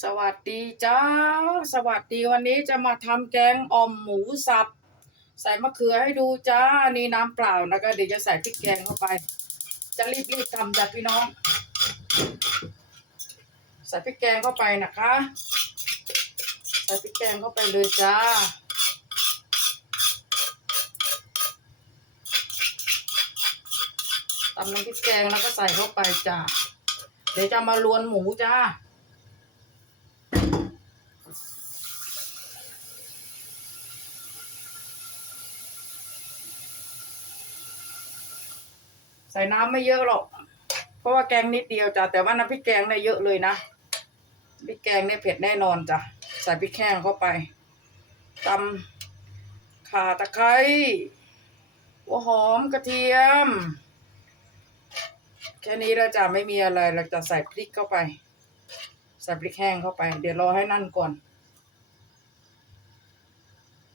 สวัสดีจ้า สวัสดีวันนี้จะมาทำแกงอ่อมหมูสับ ใส่มะเขือให้ดูจ้า นี่น้ำเปล่านะคะเดี๋ยวจะใส่พริกแกงเข้าไป จะรีบรีบทำจ้ะพี่น้อง ใส่พริกแกงเข้าไปนะคะ ใส่พริกแกงเข้าไปเลยจ้า ตำน้ำพริกแกงแล้วก็ใส่เข้าไปจ้า เดี๋ยวจะมาลวนหมูจ้า ใส่น้ำไม่เยอะหรอก เพราะว่าแกงนิดเดียวจ้ะแต่ว่าน้ำพริกแกงเนี่ยเยอะเลยนะพริกแกงเนี่ยเผ็ดแน่นอนจ้ะใส่พริกแห้งเข้าไปตำข่าตะไคร้หัวหอมกระเทียม แค่นี้เราจะไม่มีอะไรเราจะใส่พริกเข้าไป ใส่พริกแห้งเข้าไป เดี๋ยวรอให้นั่นก่อน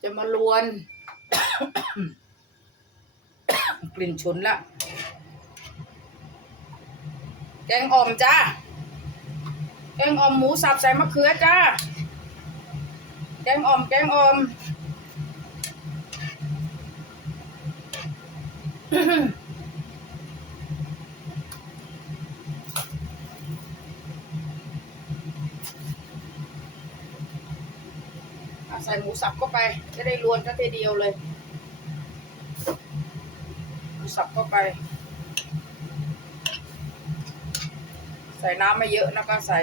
จะมาลวน กลิ่นฉุนละ แกงอ่อมจ้า แกงอ่อมหมูสับใส่มะเขือจ้า แกงอ่อม แกงอ่อม ใส่หมูสับเข้าไป จะได้รวนกันทีเดียวเลย หมูสับเข้าไป ใส่น้ำไม่เยอะนะคะใส่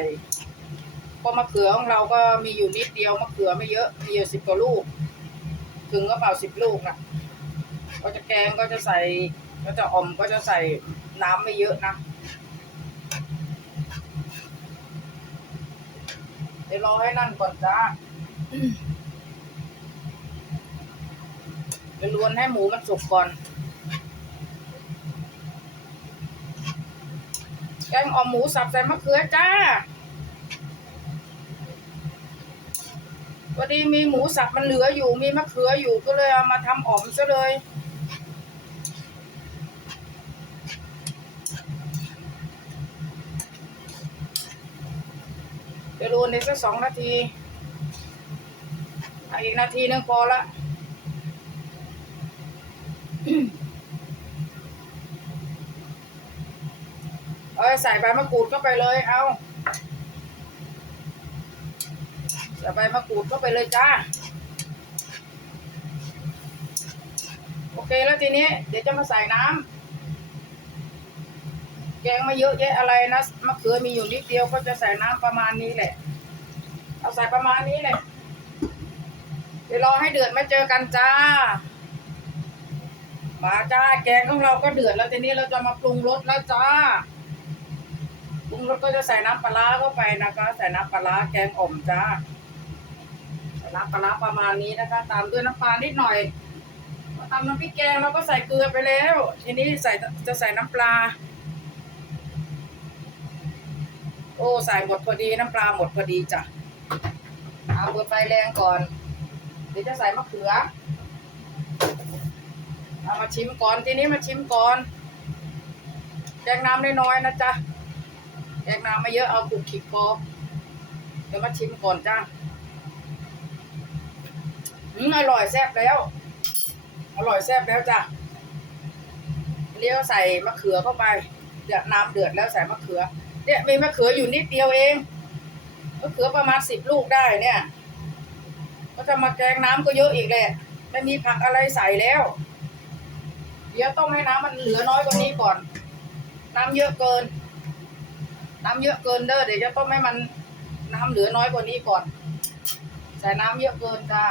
พราะมะเขือของเราก็มีอยู่นิดเดียวมะเขือไม่เยอะมีอยู่สิบกว่าลูก ถึงก็เป่าสิบลูกนะก็จะแกงก็จะใส่ก็จะอมก็จะใส่น้ำไม่เยอะนะเดี๋ยวรอให้นั่นก่อนจ้าเดี๋ยวลวนให้หมูมันสุกก่อน กงอ่อมหมูสับใส่มะเขือจ้าพอดีมีหมูสับมันเหลืออยู่ มีมะเขืออยู่ก็เลยเอามาทำอ่อมซะเลยเดี๋ยวรวนอีกสักสองนาทีอีกนาทีนึงพอละ อ้ยใส่ใบมะกรูดเข้าไปเลย เอาใส่ใบมะกรูดเข้าไปเลยจ้า โอเคแล้วทีนี้ เดี๋ยวจะมาใส่น้ำแกงมาเยอะแยะอะไรนะมะเขือมีอยู่นิดเดียวก็จะใส่น้ำประมาณนี้แหละ เอาใส่ประมาณนี้แหละเดี๋ยวรอให้เดือดมาเจอกันจ้ามาจ้าแกงของเราก็เดือดแล้วทีนี้เราจะมาปรุงรสแล้วจ้า รุงรสก็จะใส่น้ำปลาเข้าไปนะคะ ใส่น้ำปลาแกงอ่อมจ้าใส่น้ำปลาประมาณนี้นะคะ ตามด้วยน้ำปลานิดหน่อยทำน้ำพริกแกงเราก็ใส่เกลือไปแล้ว ทีนี้ใส่จะใส่น้ำปลา โอ้ใส่หมดพอดีน้ำปลาหมดพอดีจ้ะเอาเปิดไฟแรงก่อน เดี๋ยวจะใส่มะเขือเอามาชิมก่อนทีนี้มาชิมก่อนแกงน้ำน้อยๆนะจ๊ะ แกงน้ำไม่เยอะเอาขุกขิกพอเดี๋ยวมาชิมก่อนจ้าอืมอร่อยแซ่บแล้ว อร่อยแซ่บแล้วจ้ะเลี้ยวใส่มะเขือเข้าไปเดือดน้ำเดือดแล้วใส่มะเขือ เนี่ยมีมะเขืออยู่นิดเดียวเองมะเขือประมาณสิบลูกได้เนี่ย ก็จะมาแกงน้ำก็เยอะอีกแหละไม่มีผักอะไรใส่แล้ว เดี๋ยวต้องให้น้ำมันเหลือน้อยกว่านี้ก่อน น้ำเยอะเกิน น้ำเยอะเกินเด้อเดี๋ยวจะต้มให้มันน้ำเหลือน้อยกว่านี้ก่อน ใส่น้ำเยอะเกินจ้า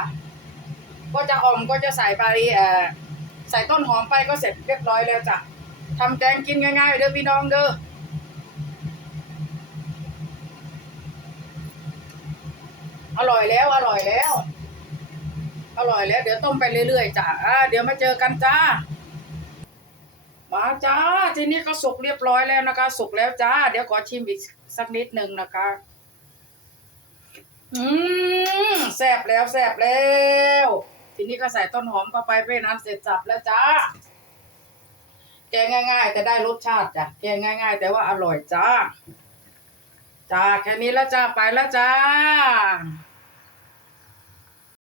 ก็จะอมก็จะใส่ไปเอ่อใส่ต้นหอมไปก็เสร็จเรียบร้อยแล้วจ้ะทำแกงกินง่ายๆเด้อพี่น้องเด้ออร่อยแล้วอร่อยแล้ว อร่อยแล้ว เดี๋ยวต้มไปเรื่อยๆจ้ะอ่าเดี๋ยวมาเจอกันจ้า มาจ้าทีนี้ก็สุกเรียบร้อยแล้วนะคะ สุกแล้วจ้า เดี๋ยวขอชิมอีกสักนิดหนึ่งนะคะ อืมแซ่บแล้วแซ่บแล้ว ทีนี้ก็ใส่ต้นหอมเข้าไปเป็นนั้นเสร็จสับแล้วจ้า แกง่าย ๆ แต่ได้รสชาติจ้ะแกงง่าย ๆ แต่ว่าอร่อยจ้า จ้าแค่นี้แล้วจ้าไปแล้วจ้า